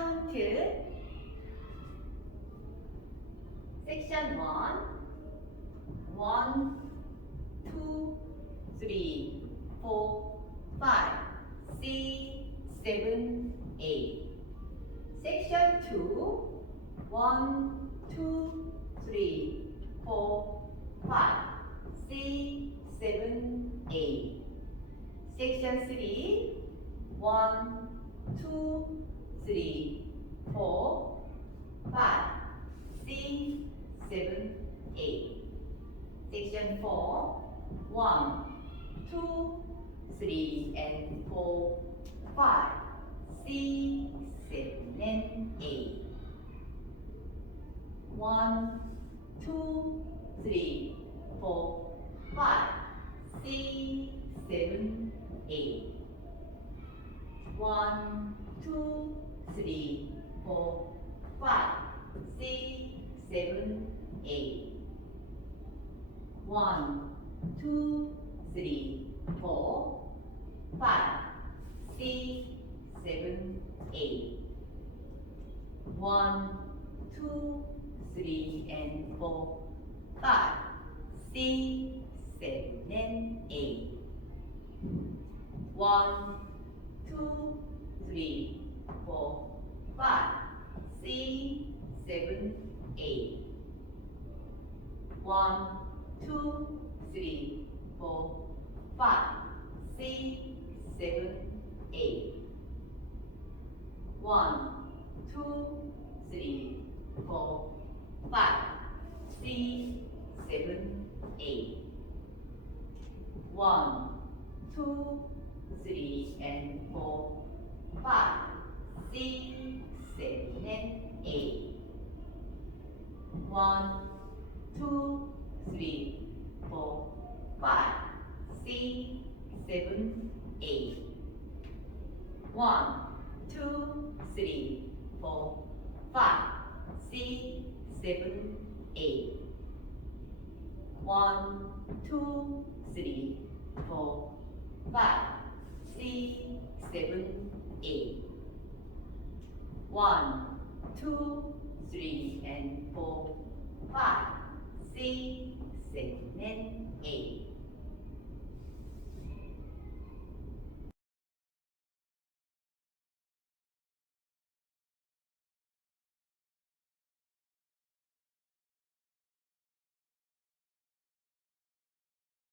count section 1 1 2 3 4 5 6 7 8 section 2 1 2 3 4 5 6 7 8 section 3 1 2 3 4 5 6 7 8 section 4 1 2 3 and 4 5 6 7 8 1 2 3 4 5 6 7 8 1 2 3 4 5 6 7 8 1 2 3 4 5 6 7 8 1 2 3 and 4 5 6 7 8 1 2 3 4 5 6 7 8 1 2 3 4 5 6 7 8 1 2 3 4 5 6 7 8 1 2 3 and 4 5 6 7 8 1 2 3 4 5 6 7 8 1 2 3 4 5 6 7 8 1 2 3 4 5 6 7 8 1 2 3 and 4 5 6 7 8